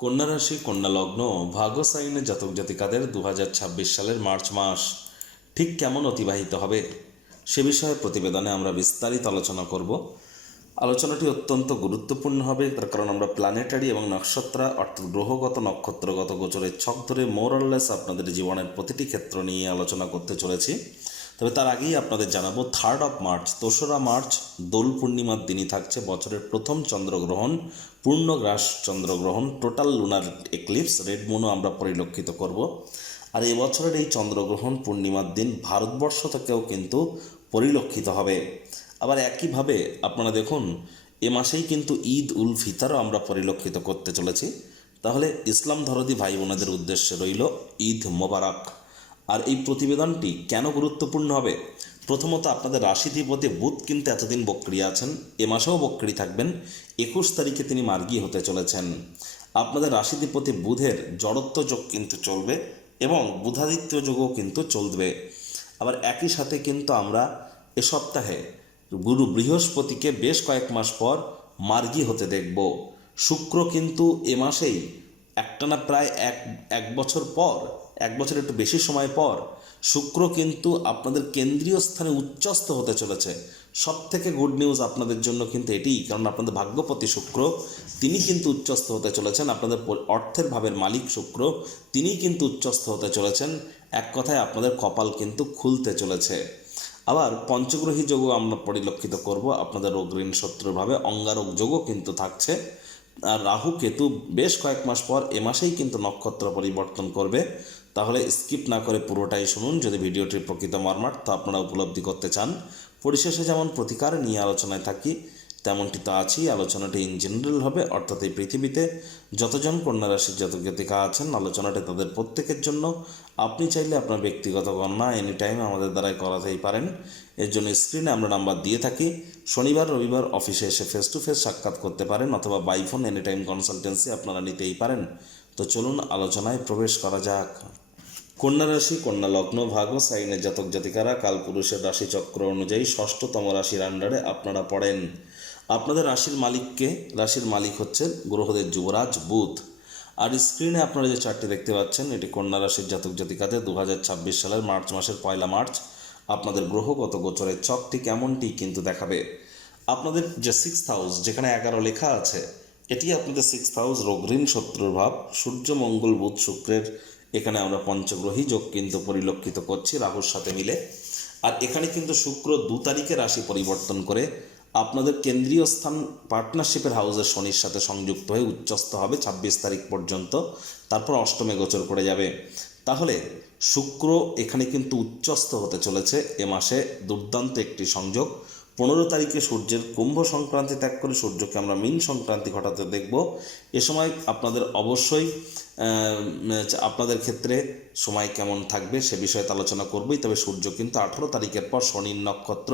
কন্যা রাশি, কন্যা লগ্ন, ভাগ্য সাইনে জাতক জাতিকাদের 2026 সালের মার্চ মাস ঠিক কেমন অতিবাহিত হবে সে বিষয়ে প্রতিবেদনে আমরা বিস্তারিত আলোচনা করব। আলোচনাটি অত্যন্ত গুরুত্বপূর্ণ হবে, তার কারণ আমরা প্ল্যানেটারি এবং নক্ষত্র অর্থাৎ গ্রহগত নক্ষত্রগত গোচরের ছক ধরে মোরলেস আপনাদের জীবনের প্রতিটি ক্ষেত্র নিয়ে আলোচনা করতে চলেছি। তবে তার আগেই আপনাদের জানাবো 3 মার্চ 2রা মার্চ দোল পূর্ণিমার দিনই থাকছে বছরের প্রথম চন্দ্রগ্রহণ, পূর্ণগ্রাস চন্দ্রগ্রহণ, টোটাল লুনার এক্লিপস, রেড মুনও আমরা পরিলক্ষিত করব। আর এবছরের এই চন্দ্রগ্রহণ পূর্ণিমার দিন ভারতবর্ষ থেকেও কিন্তু পরিলক্ষিত হবে। আবার একইভাবে আপনারা দেখুন, এ মাসেই কিন্তু ঈদ উল ফিতরও আমরা পরিলক্ষিত করতে চলেছি। তাহলে ইসলাম ধর্মী ভাই বোনেদের উদ্দেশ্যে রইল ঈদ মোবারক। আর এই প্রতিবেদনটি কেন গুরুত্বপূর্ণ হবে? প্রথমত, আপনাদের রাশিধিপতি বুধ কিন্তু এতদিন বক্রী আছেন, এ মাসেও বক্রী থাকবেন। 21 তারিখে তিনি মার্গী হতে চলেছেন। আপনাদের রাশিধিপতি বুধের জড়ত্ব যোগ কিন্তু চলবে এবং বুধাদিত্য যোগও কিন্তু চলবে। আবার একই সাথে কিন্তু আমরা এ সপ্তাহে গুরু বৃহস্পতিকে বেশ কয়েক মাস পর মার্গী হতে দেখব। শুক্র কিন্তু এ মাসেই একটানা প্রায় এক বছর পর, এক বছর একটু বেশি সময় পর শুক্র কিন্তু আপনাদের কেন্দ্রীয় স্থানে উচ্চস্থ হতে চলেছে। সব থেকে গুড নিউজ আপনাদের জন্য কিন্তু এটিই, কারণ আপনাদের ভাগ্যপতি শুক্র তিনি কিন্তু উচ্চস্থ হতে চলেছেন। আপনাদের অর্থের ভাবের মালিক শুক্র তিনিই কিন্তু উচ্চস্থ হতে চলেছেন। এক কথায় আপনাদের কপাল কিন্তু খুলতে চলেছে। আবার পঞ্চগ্রহী যোগও আমরা পরিলক্ষিত করব। আপনাদের রোগ ঋণ শত্রুভাবে অঙ্গারক যোগও কিন্তু থাকছে। আর রাহু কেতু বেশ কয়েক মাস পর এ মাসেই কিন্তু নক্ষত্র পরিবর্তন করবে। তাহলে স্কিপ না করে পুরোটাই শুনুন যদি ভিডিওটির প্রকৃত মর্মার্থ আপনারা উপলব্ধি করতে চান। পরিশেষে যেমন প্রতিকার নিয়ে আলোচনায় থাকি, তেমনটি তো আছেই। আলোচনাটি ইন জেনারেল হবে, অর্থাৎ এই পৃথিবীতে যতজন কন্যা রাশির জাতক জাতিকা আছেন আলোচনাটি তাদের প্রত্যেকের জন্য। আপনি চাইলে আপনার ব্যক্তিগত গণনা এনি টাইম আমাদের দ্বারাই করাতেই পারেন। এর জন্য স্ক্রিনে আমরা নাম্বার দিয়ে থাকি। শনিবার রবিবার অফিসে এসে ফেস টু ফেস সাক্ষাৎ করতে পারেন, অথবা by phone any time consultancy আপনারা নিতেই পারেন। তো চলুন আলোচনায় প্রবেশ করা যাক। কন্যা রাশি, কন্যা লগ্ন, ভাগ্য সাইনের জাতক জাতিকারা কালপুরুষের রাশিচক্র অনুযায়ী ষষ্ঠতম রাশির আন্ডারে আপনারা পড়েন। আপনাদের রাশির মালিককে, রাশির মালিক হচ্ছে গ্রহদের যুবরাজ বুধ। আর স্ক্রিনে আপনারা যে চার্টটি দেখতে পাচ্ছেন এটি কন্যা রাশির জাতক জাতিকাদের 2026 সালের মার্চ মাসের 1 মার্চ আপনাদের গ্রহগত গোচরের ছকটি কেমনটি কিন্তু দেখাবে। আপনাদের যে 6th হাউস, যেখানে 11 লেখা আছে, এটি আপনাদের 6th হাউস, রোগ ঋণ শত্রুর ভাব। সূর্য মঙ্গল বুধ শুক্রের এখানে আমরা পঞ্চগ্রহী যোগ কিন্তু পরিলক্ষিত করছি রাহুর সাথে মিলে। আর এখানে কিন্তু শুক্র 2 তারিখে রাশি পরিবর্তন করে আপনাদের কেন্দ্রীয় স্থান পার্টনারশিপের হাউসের শনির সাথে সংযুক্ত হয়ে উচ্চস্থ হবে 26 তারিখ পর্যন্ত, তারপর অষ্টমে গোচর করে যাবে। তাহলে শুক্র এখানে কিন্তু উচ্চস্থ হতে চলেছে এ মাসে। দুর্দান্ত একটি সংযোগ। 15 তারিখে সূর্যের কুম্ভ সংক্রান্তি ত্যাগ করে সূর্যকে আমরা মীন সংক্রান্তি ঘটাতে দেখব। এ সময় আপনাদের অবশ্যই আপনাদের ক্ষেত্রে সময় কেমন থাকবে সে বিষয়ে আলোচনা করবই। তবে সূর্য কিন্তু 18 তারিখের পর শনির নক্ষত্র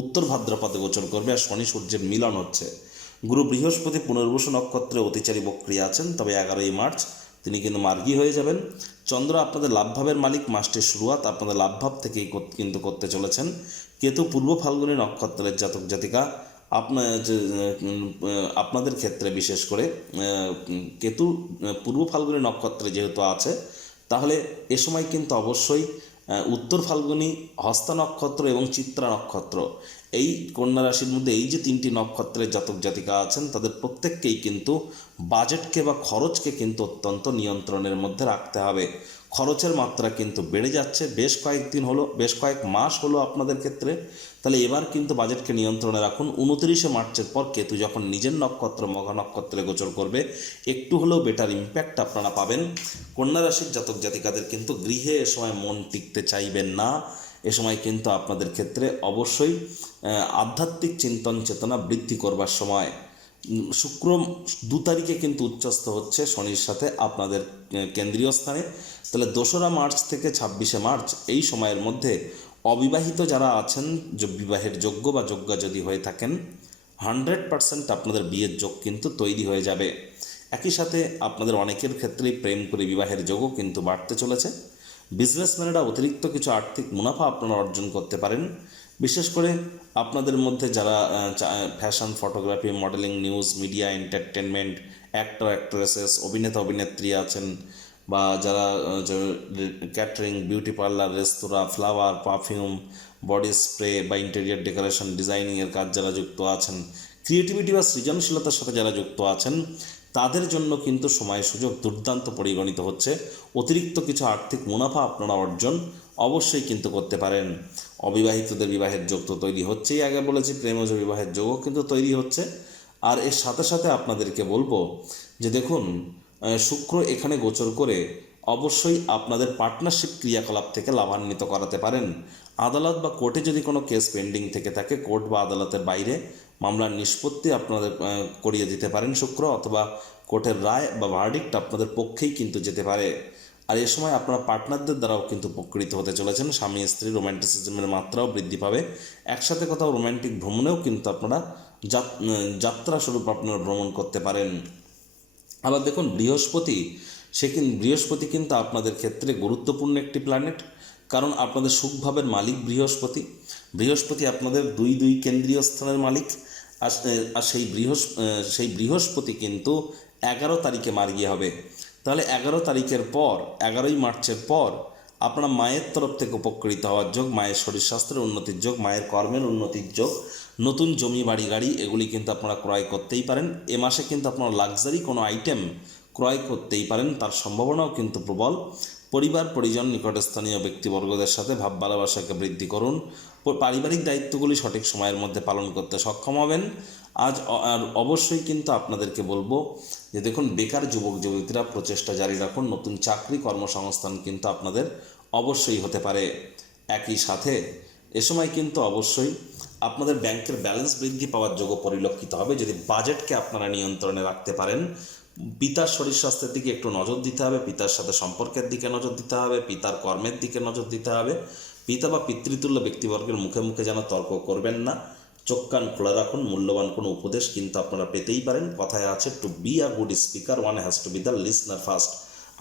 উত্তর ভাদ্রপদে গোচর করবে, আর শনি সূর্যের মিলন হচ্ছে। গুরু বৃহস্পতি পুনর্বসু নক্ষত্রে অতিচারী বক্রী আছেন, তবে 11ই মার্চ তিনি কিন্তু মার্গী হয়ে যাবেন। চন্দ্র আপনাদের লাভভাবের মালিক, মাসটির শুরুয়াত আপনাদের লাভভাব থেকেই কিন্তু করতে চলেছেন। কেতু পূর্ব ফাল্গুনী নক্ষত্রের জাতক জাতিকা, আপনাদের ক্ষেত্রে বিশেষ করে কেতু পূর্ব ফাল্গুনী নক্ষত্রে যেহেতু আছে, তাহলে এ সময় কিন্তু অবশ্যই উত্তর ফাল্গুনী, হস্তা নক্ষত্র এবং চিত্রা নক্ষত্র, এই কন্যা রাশির মধ্যে এই যে 3টি নক্ষত্রের জাতক জাতিকা আছেন তাদের প্রত্যেককেই কিন্তু বাজেটকে বা খরচকে কিন্তু অত্যন্ত নিয়ন্ত্রণের মধ্যে রাখতে হবে। খরচের মাত্রা কিন্তু বেড়ে যাচ্ছে বেশ কয়েকদিন হলো, বেশ কয়েক মাস হলো আপনাদের ক্ষেত্রে। তাহলে এবার কিন্তু বাজেটকে নিয়ন্ত্রণে রাখুন। 29 মার্চের পর কেতু যখন নিজের নক্ষত্র মঘা নক্ষত্রে গোচর করবে, একটু হলেও বেটার ইম্প্যাক্ট আপনারা পাবেন। কন্যা রাশির জাতক জাতিকাদের কিন্তু গৃহে এ সময় মন টিকতে চাইবেন না। এ সময় কিন্তু আপনাদের ক্ষেত্রে অবশ্যই আধ্যাত্মিক চিন্তন চেতনা বৃদ্ধি করবার সময়। শুক্র 2 তারিখে কিন্তু উচ্চস্থ হচ্ছে শনির সাথে আপনাদের কেন্দ্রীয় স্থানে। তাহলে 2রা মার্চ থেকে 26শে মার্চ এই সময়ের মধ্যে অবিবাহিত যারা আছেন, যে বিবাহের যোগ্য বা যোগ্যা যদি হয়ে থাকেন, 100% আপনাদের বিয়ের যোগ কিন্তু তৈরি হয়ে যাবে। একই সাথে আপনাদের অনেকের ক্ষেত্রেই প্রেম করে বিবাহের যোগও কিন্তু বাড়তে চলেছে। বিজনেসম্যানেরা অতিরিক্ত কিছু আর্থিক মুনাফা আপনারা অর্জন করতে পারেন। বিশেষ করে আপনাদের মধ্যে যারা fashion, photography, modelling, news, media, entertainment actor actresses, অভিনেতা অভিনেত্রী আছেন, বা যারা ক্যাটারিং, বিউটি পার্লার, রেস্তোরাঁ, ফ্লাওয়ার, পারফিউম, বডি স্প্রে বা ইন্টেরিয়ার ডেকোরেশন ডিজাইনিংয়ের কাজ যারা যুক্ত আছেন, ক্রিয়েটিভিটি বা সৃজনশীলতার সাথে যারা যুক্ত আছেন, তাদের জন্য কিন্তু সময় সুযোগ দুর্দান্ত পরিগণিত হচ্ছে। অতিরিক্ত কিছু আর্থিক মুনাফা আপনারা অর্জন অবশ্যই কিন্তু করতে পারেন। অবিবাহিতদের বিবাহের যোগ তো তৈরি হচ্ছেই, আগে বলেছি প্রেমজ বিবাহের যোগও কিন্তু তৈরি হচ্ছে। আর এর সাথে সাথে আপনাদেরকে বলবো যে দেখুন, শুক্র এখানে গোচর করে অবশ্যই আপনাদের পার্টনারশিপ ক্রিয়াকলাপ থেকে লাভান্বিত করাতে পারেন। আদালত বা কোর্টে যদি কোনো কেস পেন্ডিং থেকে থাকে, কোর্ট বা আদালতের বাইরে মামলার নিষ্পত্তি আপনাদের করিয়ে দিতে পারেন শুক্র, অথবা কোর্টের রায় বা ভার্ডিক্ট আপনাদের পক্ষেই কিন্তু যেতে পারে। আর এ সময় আপনারা পার্টনারদের দ্বারাও কিন্তু উপকৃত হতে চলেছেন। স্বামী স্ত্রী রোম্যান্টিসিজমের মাত্রাও বৃদ্ধি পাবে। একসাথে কোথাও রোম্যান্টিক ভ্রমণেও কিন্তু আপনারা যাত্রা স্বরূপ আপনারা ভ্রমণ করতে পারেন। আবার দেখুন, বৃহস্পতি কিন্তু আপনাদের ক্ষেত্রে গুরুত্বপূর্ণ একটি প্ল্যানেট, কারণ আপনাদের সুখভাবের মালিক বৃহস্পতি আপনাদের 2 কেন্দ্রীয় স্থানের মালিক। আর সেই বৃহস্পতি কিন্তু 11 তারিখে মার্গী হবে। তাহলে 11 তারিখের পর, 11ই মার্চের পর আপনারা মায়ের তরফ থেকে উপকৃত হওয়ার যোগ, মায়ের শরীর স্বাস্থ্যের উন্নতির যোগ, মায়ের কর্মের উন্নতির যোগ, নতুন জমি বাড়ি গাড়ি এগুলি কিন্তু আপনারা ক্রয় করতেই পারেন। এ মাসে কিন্তু আপনারা লাক্সারি কোনো আইটেম ক্রয় করতেই পারেন, তার সম্ভাবনাও কিন্তু প্রবল। পরিবার পরিজন নিকটস্থানীয় ব্যক্তিবর্গদের সাথে ভাব ভালোবাসাকে বৃদ্ধি করুন। পারিবারিক দায়িত্বগুলি সঠিক সময়ের মধ্যে পালন করতে সক্ষম হবেন। আর অবশ্যই কিন্তু আপনাদেরকে বলবো যে দেখুন, বেকার যুবক যুবতীরা প্রচেষ্টা জারি রাখুন। নতুন চাকরি কর্মসংস্থান কিন্তু আপনাদের অবশ্যই হতে পারে। একই সাথে এ সময় কিন্তু অবশ্যই আপনাদের ব্যাংকের ব্যালেন্স বৃদ্ধি পাওয়ার যোগ্য পরিলক্ষিত হবে যদি বাজেটকে আপনারা নিয়ন্ত্রণে রাখতে পারেন। পিতার শরীর স্বাস্থ্যের দিকে একটু নজর দিতে হবে, পিতার সাথে সম্পর্কের দিকে নজর দিতে হবে, পিতার কর্মের দিকে নজর দিতে হবে। পিতা বা পিতৃতুল্য ব্যক্তিবর্গের মুখে মুখে যেন তর্ক করবেন না। চোখ কান খোলা রাখুন, মূল্যবান কোনো উপদেশ কিন্তু আপনারা পেতেই পারেন। কথায় আছে, to be a good speaker one has to be the listener first.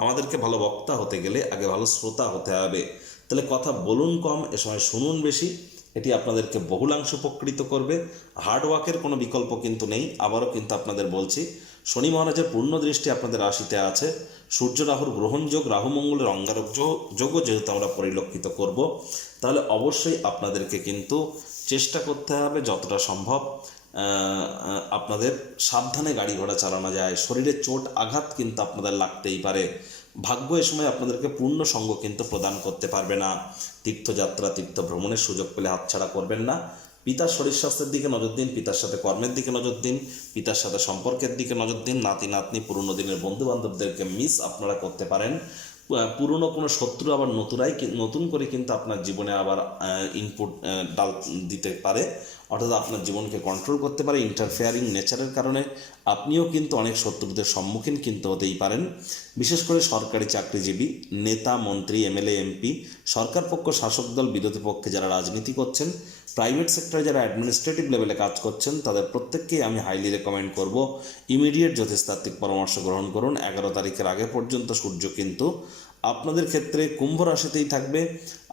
আমাদেরকে ভালো বক্তা হতে গেলে আগে ভালো শ্রোতা হতে হবে। তাহলে কথা বলুন কম, এ সময় শুনুন বেশি। এটি আপনাদেরকে বহুলাংশ উপকৃত করবে। হার্ডওয়ার্কের কোনো বিকল্প কিন্তু নেই। আবারও কিন্তু আপনাদের বলছি, শনি মহারাজের পূর্ণ দৃষ্টি আপনাদের রাশিতে আছে। সূর্য রাহুর গ্রহণযোগ, রাহু মঙ্গলের অঙ্গারক যোগও যেহেতু আমরা পরিলক্ষিত করব, তাহলে অবশ্যই আপনাদেরকে কিন্তু চেষ্টা করতে হবে যতটা সম্ভব আপনাদের সাবধানে গাড়ি ঘোড়া চালানো যায়। শরীরে চোট আঘাত কিন্তু আপনাদের লাগতেই পারে। ভাগ্য এ সময় আপনাদেরকে পূর্ণ সঙ্গ কিন্তু প্রদান করতে পারবে না। তীর্থযাত্রা, তীর্থ ভ্রমণের সুযোগ পেলে হাতছাড়া করবেন না। পিতার শরীর স্বাস্থ্যের দিকে নজর দিন, পিতার সাথে কর্মের দিকে নজর দিন, পিতার সাথে সম্পর্কের দিকে নজর দিন। নাতি নাতনি, পুরনো দিনের বন্ধু বান্ধবদেরকে মিস আপনারা করতে পারেন। পুরনো কোনো শত্রু আবার নতুন করে কিন্তু আপনার জীবনে আবার ইনপুট ডাল দিতে পারে, অর্থাৎ আপনার জীবনকে কন্ট্রোল করতে পারে। ইন্টারফেয়ারিং নেচারের কারণে আপনিও কিন্তু অনেক শত্রুদের সম্মুখীন কিন্তু হতেই পারেন। বিশেষ করে সরকারি চাকরিজীবী, নেতা মন্ত্রী, এমএলএ এমপি, সরকার পক্ষ শাসক দল, বিরোধী পক্ষে যারা রাজনীতি করছেন, প্রাইভেট সেক্টরে যারা অ্যাডমিনিস্ট্রেটিভ লেভেলে কাজ করছেন, তাদের প্রত্যেককেই আমি হাইলি রেকমেন্ড করব ইমিডিয়েট জ্যোতিষতাত্ত্বিক পরামর্শ গ্রহণ করুন। 11 তারিখের আগে পর্যন্ত সূর্য কিন্তু আপনাদের ক্ষেত্রে কুম্ভ রাশিতেই থাকবে,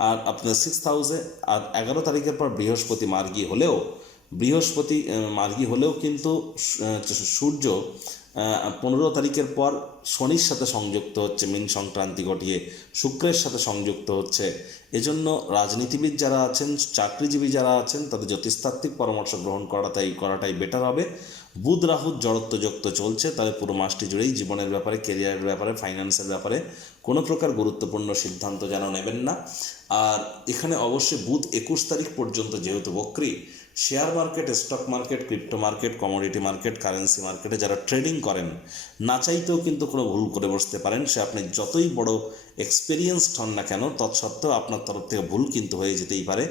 আর আপনার 6th হাউসে। আর 11 তারিখের পর বৃহস্পতি মার্গী হলেও কিন্তু সূর্য 15 তারিখের পর শনির সাথে সংযুক্ত হচ্ছে, মীন সংক্রান্তি ঘটিয়ে শুক্রের সাথে সংযুক্ত হচ্ছে। এজন্য রাজনীতিবিদ যারা আছেন, চাকরিজীবী যারা আছেন, তাদের জ্যোতিষতাত্ত্বিক পরামর্শ গ্রহণ করাটাই বেটার হবে। বুধ রাহুর জড়ত্ব যুক্ত চলছে, তাহলে পুরো মাসটি জুড়েই জীবনের ব্যাপারে, কেরিয়ারের ব্যাপারে, ফাইন্যান্সের ব্যাপারে কোনো প্রকার গুরুত্বপূর্ণ সিদ্ধান্ত যেন নেবেন না। আর এখানে অবশ্যই বুধ 21 তারিখ পর্যন্ত যেহেতু বক্রী, share market, stock market, crypto market, commodity market, currency মার্কেটে যারা ট্রেডিং করেন, না চাইতেও কিন্তু কোনো ভুল করে বসতে পারেন। সে আপনি যতই বড় এক্সপেরিয়েন্সড হন না কেন, তৎসত্ত্বেও আপনার তরফ থেকে ভুল কিন্তু হয়ে যেতেই পারে।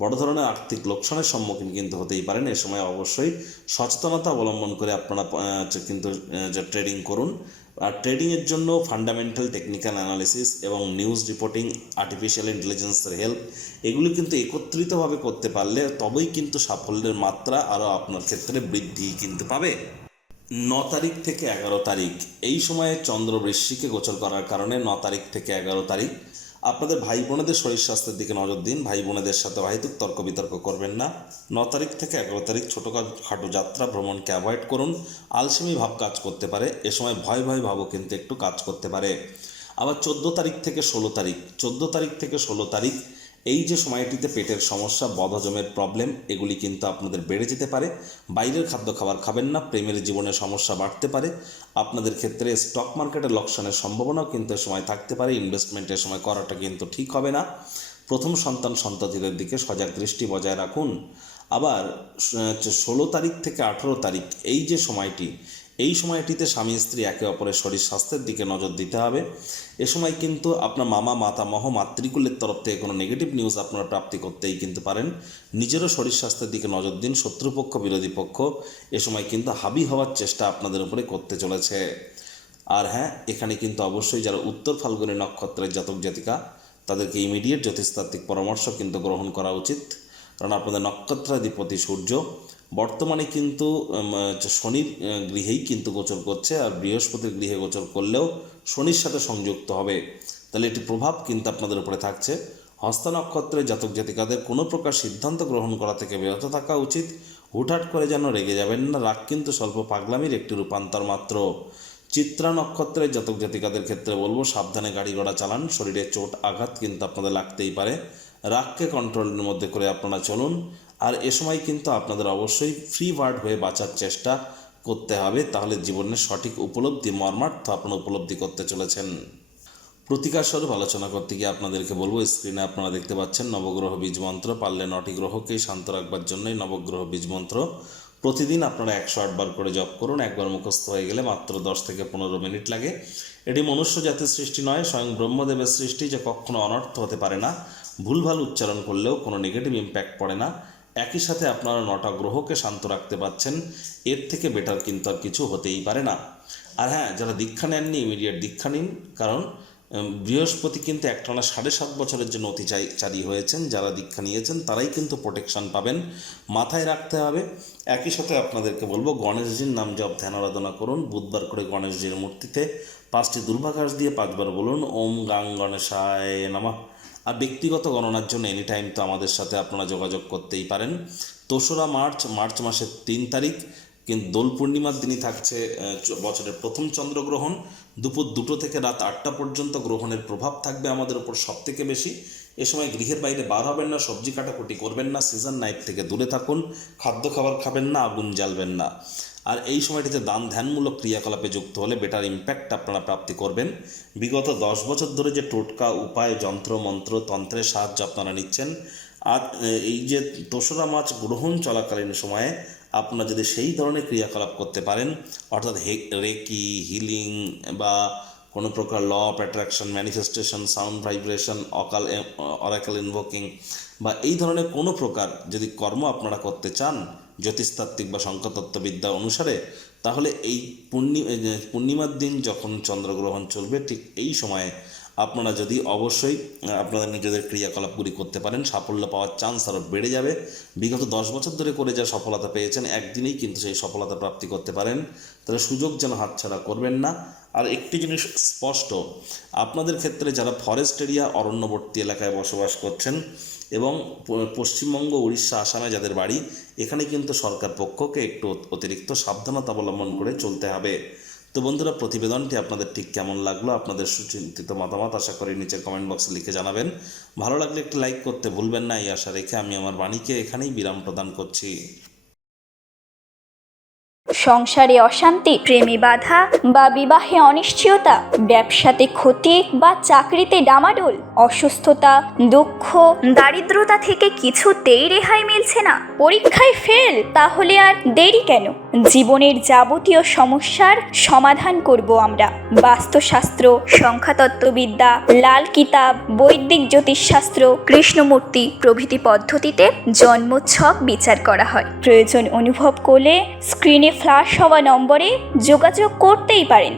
বড় ধরনের আর্থিক লোকসানের সম্মুখীন কিন্তু হতেই পারেন। এ সময় অবশ্যই সচেতনতা অবলম্বন করে আপনারা কিন্তু ট্রেডিং করুন। আর ট্রেডিংয়ের জন্য ফান্ডামেন্টাল টেকনিক্যাল অ্যানালিসিস এবং নিউজ রিপোর্টিং, আর্টিফিশিয়াল ইন্টেলিজেন্সের হেল্প, এগুলি কিন্তু একত্রিতভাবে করতে পারলে তবেই কিন্তু সাফল্যের মাত্রা আরও আপনার ক্ষেত্রে বৃদ্ধি কিন্তু পাবে। 9 তারিখ থেকে 11 তারিখ এই সময়ে চন্দ্র বৃশ্চিকে গোচর করার কারণে 9 তারিখ থেকে 11 তারিখ আপনাদের ভাই বোনেদের শরীর স্বাস্থ্যের দিকে নজর দিন। ভাই বোনেদের সাথে অহেতুক তর্ক বিতর্ক করবেন না। 9 তারিখ থেকে 11 তারিখ ছোটোখাটো যাত্রা ভ্রমণকে অ্যাভয়েড করুন। আলসেমি ভাব কাজ করতে পারে, এ সময় ভয় ভয় ভাবও কিন্তু একটু কাজ করতে পারে। আবার 14 তারিখ থেকে 16 তারিখ 14 তারিখ থেকে 16 তারিখ এই যে সময়টিতে পেটের সমস্যা, বদহজমের প্রবলেম, এগুলি কিন্তু আপনাদের বেড়ে যেতে পারে। বাইরের খাদ্য খাবার খাবেন না। প্রেমের জীবনে সমস্যা বাড়তে পারে। আপনাদের ক্ষেত্রে স্টক মার্কেটে লোকসানের সম্ভাবনাও কিন্তু এ সময় থাকতে পারে। ইনভেস্টমেন্টের সময় করাটা কিন্তু ঠিক হবে না। প্রথম সন্তানদের দিকে সজাগ দৃষ্টি বজায় রাখুন। আবার 16 তারিখ থেকে 18 তারিখ এই সময়টিতে স্বামী স্ত্রী একে অপরের শরীর স্বাস্থ্যের দিকে নজর দিতে হবে। এ সময় কিন্তু আপনার মামা মাতামহ মাতৃকুলের তরফ থেকে কোনো নেগেটিভ নিউজ আপনারা প্রাপ্তি করতেই কিন্তু পারেন। নিজেরও শরীর স্বাস্থ্যের দিকে নজর দিন। শত্রুপক্ষ বিরোধী পক্ষ এ সময় কিন্তু হাবি হওয়ার চেষ্টা আপনাদের উপরে করতে চলেছে। আর হ্যাঁ, এখানে কিন্তু অবশ্যই যারা উত্তর ফাল্গুনী নক্ষত্রের জাতক জাতিকা, তাদেরকে ইমিডিয়েট জ্যোতিষতাত্ত্বিক পরামর্শ কিন্তু গ্রহণ করা উচিত। কারণ আপনাদের নক্ষত্রাধিপতি সূর্য বর্তমানে কিন্তু শনির গৃহেই কিন্তু গোচর করছে, আর বৃহস্পতির গৃহে গোচর করলেও শনির সাথে সংযুক্ত হবে। তাহলে এটি প্রভাব কিন্তু আপনাদের উপরে থাকছে। হস্তা নক্ষত্রের জাতক জাতিকাদের কোনো প্রকার সিদ্ধান্ত গ্রহণ করা থেকে বিরত থাকা উচিত। হুটহাট করে যেন রেগে যাবেন না। রাগ কিন্তু স্বল্প পাগলামির একটি রূপান্তর মাত্র। চিত্রা নক্ষত্রের জাতক জাতিকাদের ক্ষেত্রে বলবো, সাবধানে গাড়ি ঘোড়া চালান। শরীরে চোট আঘাত কিন্তু আপনাদের লাগতেই পারে। রাগকে কন্ট্রোলের মধ্যে করে আপনারা চলুন। আর এ সময় কিন্তু আপনাদের অবশ্যই ফ্রি বার্ড হয়ে বাঁচার চেষ্টা করতে হবে, তাহলে জীবনের সঠিক উপলব্ধি, মর্মার্থ আপনারা উপলব্ধি করতে চলেছেন। প্রতিকার স্বরূপ আলোচনা করতে গিয়ে আপনাদেরকে বলবো, স্ক্রিনে আপনারা দেখতে পাচ্ছেন নবগ্রহ বীজ মন্ত্র। পারলে 9টি গ্রহকেই শান্ত রাখবার জন্যই নবগ্রহ বীজ মন্ত্র প্রতিদিন আপনারা 108 বার করে জপ করুন। একবার মুখস্থ হয়ে গেলে মাত্র 10 থেকে 15 মিনিট লাগে। এটি মনুষ্য জাতির সৃষ্টি নয়, স্বয়ং ব্রহ্মদেবের সৃষ্টি, যে কখনো অনর্থ হতে পারে না। ভুলভাল উচ্চারণ করলেও কোনো নেগেটিভ ইম্প্যাক্ট পড়ে না। একই সাথে আপনারা 9টা গ্রহকে শান্ত রাখতে পারছেন, এর থেকে বেটার কিন্তু আর কিছু হতেই পারে না। আর হ্যাঁ, যারা দীক্ষা নেননি ইমিডিয়েট দীক্ষা নিন, কারণ বৃহস্পতি কিন্তু একটানা 7.5 বছরের জন্য অতিচারী হয়েছেন। যারা দীক্ষা নিয়েছেন তারাই কিন্তু প্রোটেকশন পাবেন, মাথায় রাখতে হবে। একই সাথে আপনাদেরকে বলবো, গণেশজির নাম জপ ধ্যান আরাধনা করুন। বুধবার করে গণেশজির মূর্তিতে 5টি দুর্বাঘাস দিয়ে 5 বার বলুন ওম গাং গণেশায় নমঃ। আর ব্যক্তিগত গণনার জন্য এনি টাইম তো আমাদের সাথে আপনারা যোগাযোগ করতেই পারেন। 2রা মার্চ মাসের 3 তারিখ কিন্তু দোল পূর্ণিমার দিনই থাকছে বছরের প্রথম চন্দ্রগ্রহণ। দুপুর 2টো থেকে রাত 8টা পর্যন্ত গ্রহণের প্রভাব থাকবে আমাদের উপর সব থেকে বেশি। এ সময় গৃহের বাইরে বার হবেন না, সবজি কাটাকুটি করবেন না, সিজন নাইট থেকে দূরে থাকুন, খাদ্য খাবার খাবেন না, আগুন জ্বালবেন না। আর এই সময়টিতে দান ধ্যানমূলক ক্রিয়াকলাপে যুক্ত হলে বেটার ইম্প্যাক্ট আপনারা প্রাপ্তি করবেন। বিগত 10 বছর ধরে যে টোটকা উপায়, যন্ত্র মন্ত্র তন্ত্রের সাহায্য আপনারা নিচ্ছেন, আর এই যে 2রা মার্চ গ্রহণ চলাকালীন সময়ে আপনারা যদি সেই ধরনের ক্রিয়াকলাপ করতে পারেন, অর্থাৎ রেকি, হিলিং বা কোনো প্রকার law of attraction, manifestation, sound vibration, oracle invoking বা এই ধরনের কোনো প্রকার যদি কর্ম আপনারা করতে চান জ্যোতিষতাত্ত্বিক বা সংখ্যাতত্ত্ববিদ্যা অনুসারে, তাহলে এই পূর্ণিমার দিন যখন চন্দ্রগ্রহণ চলবে ঠিক এই সময়ে আপনারা যদি অবশ্যই আপনাদের নিজেদের ক্রিয়াকলাপগুলি করতে পারেন, সাফল্য পাওয়ার চান্স আরও বেড়ে যাবে। বিগত 10 বছর ধরে করে যা সফলতা পেয়েছেন, একদিনেই কিন্তু সেই সফলতা প্রাপ্তি করতে পারেন। তাহলে সুযোগ যেন হাতছাড়া করবেন না। আর একটি জিনিস স্পষ্ট, আপনাদের ক্ষেত্রে যারা ফরেস্ট এরিয়া, অরণ্যবর্তী এলাকায় বসবাস করছেন এবং পশ্চিমবঙ্গ, উড়িষ্যা, আসামে যাদের বাড়ি, এখানে কিন্তু সরকার পক্ষকে একটু অতিরিক্ত সাবধানতা অবলম্বন করে চলতে হবে। তো বন্ধুরা, প্রতিবেদনটি আপনাদের ঠিক কেমন লাগলো, আপনাদের সুচিন্তিত মতামত আশা করি নিচের কমেন্ট বক্সে লিখে জানাবেন। ভালো লাগলে একটি লাইক করতে ভুলবেন না। এই আশা রেখে আমি আমার বাণীকে এখানেই বিরাম প্রদান করছি। সংসারে অশান্তি, প্রেমে বাধা বা বিবাহে অনিশ্চয়তা, ব্যবসাতে ক্ষতি বা চাকরিতে ডামাডোল, অসুস্থতা, দুঃখ, দারিদ্রতা থেকে কিছুতেই রেহাই মিলছে না, পরীক্ষায় ফেল, তাহলে আর দেরি কেন? জীবনের যাবতীয় সমস্যার সমাধান করব আমরা। বাস্তুশাস্ত্র, সংখ্যাতত্ত্ববিদ্যা, লাল কিতাব, বৈদিক জ্যোতিষশাস্ত্র, কৃষ্ণমূর্তি প্রভৃতি পদ্ধতিতে জন্মছক বিচার করা হয়। প্রয়োজন অনুভব করলে স্ক্রিনে ফ্ল্যাশ হওয়া নম্বরে যোগাযোগ করতেই পারেন।